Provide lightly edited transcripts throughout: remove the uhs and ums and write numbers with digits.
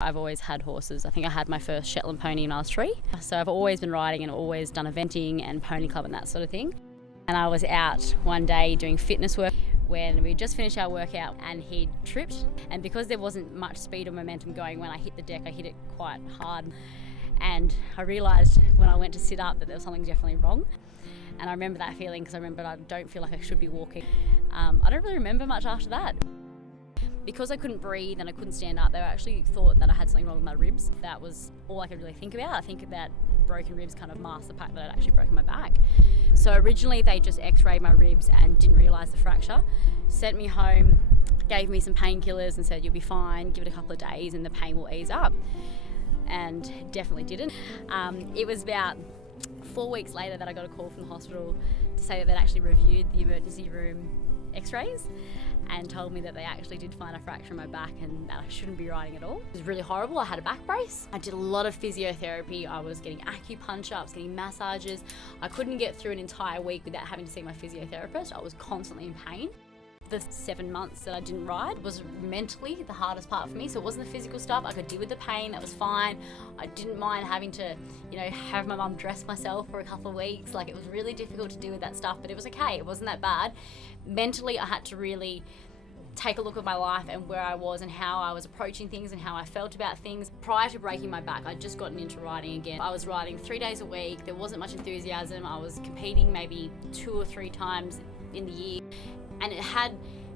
I've always had horses. I think I had my first Shetland pony when I was 3. So I've always been riding and always done eventing and pony club and that sort of thing. And I was out one day doing fitness work when we just finished our workout and he tripped. And because there wasn't much speed or momentum going when I hit the deck, I hit it quite hard. And I realised when I went to sit up that there was something definitely wrong. And I remember that feeling because I remember I don't feel like I should be walking. I don't really remember much after that. Because I couldn't breathe and I couldn't stand up, they actually thought that I had something wrong with my ribs. That was all I could really think about. I think that broken ribs kind of masked the fact that I'd actually broken my back. So originally they just x-rayed my ribs and didn't realise the fracture. Sent me home, gave me some painkillers and said, you'll be fine, give it a couple of days and the pain will ease up. And definitely didn't. It was about 4 weeks later that I got a call from the hospital to say that they'd actually reviewed the emergency room x-rays and told me that they actually did find a fracture in my back and that I shouldn't be riding at all. It was really horrible. I had a back brace. I did a lot of physiotherapy. I was getting acupuncture, I was getting massages. I couldn't get through an entire week without having to see my physiotherapist. I was constantly in pain. The 7 months that I didn't ride was mentally the hardest part for me. So it wasn't the physical stuff. I could deal with the pain, that was fine. I didn't mind having to, have my mum dress myself for a couple of weeks. Like, it was really difficult to deal with that stuff, but it was okay. It wasn't that bad. Mentally, I had to really take a look at my life and where I was and how I was approaching things and how I felt about things. Prior to breaking my back, I'd just gotten into riding again. I was riding 3 days a week. There wasn't much enthusiasm. I was competing maybe 2 or 3 times in the year. And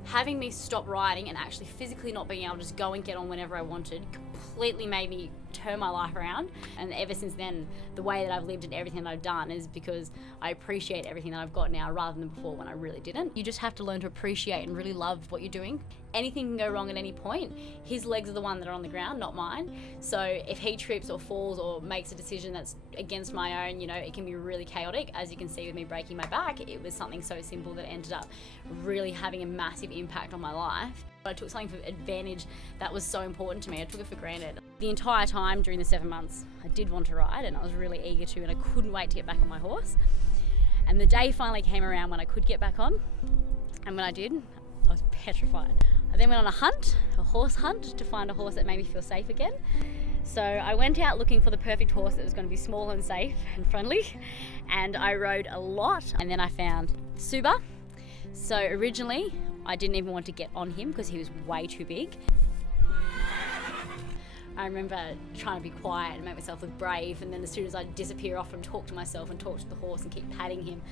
having me stop riding and actually physically not being able to just go and get on whenever I wanted completely made me turn my life around. And ever since then, the way that I've lived and everything that I've done is because I appreciate everything that I've got now rather than before when I really didn't. You just have to learn to appreciate and really love what you're doing. Anything can go wrong at any point. His legs are the one that are on the ground, not mine. So if he trips or falls or makes a decision that's against my own, it can be really chaotic. As you can see with me breaking my back, it was something so simple that ended up really having a massive impact on my life. I took something for advantage that was so important to me. I took it for granted. The entire time during the 7 months, I did want to ride and I was really eager to, and I couldn't wait to get back on my horse. And the day finally came around when I could get back on, and when I did, I was petrified. I then went on a horse hunt, to find a horse that made me feel safe again. So I went out looking for the perfect horse that was going to be small and safe and friendly, and I rode a lot, and then I found Suba. So originally, I didn't even want to get on him because he was way too big. I remember trying to be quiet and make myself look brave, and then as soon as I'd disappear off and talk to myself and talk to the horse and keep patting him,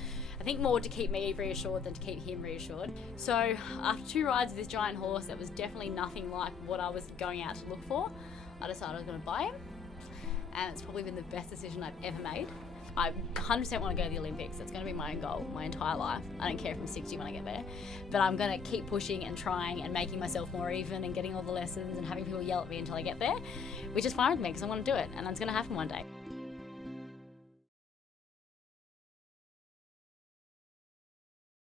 I think more to keep me reassured than to keep him reassured. So after 2 rides with this giant horse that was definitely nothing like what I was going out to look for, I decided I was going to buy him, and it's probably been the best decision I've ever made. I 100% want to go to the Olympics. That's going to be my own goal my entire life. I don't care if I'm 60 when I get there, but I'm going to keep pushing and trying and making myself more even and getting all the lessons and having people yell at me until I get there, which is fine with me because I want to do it, and that's going to happen one day.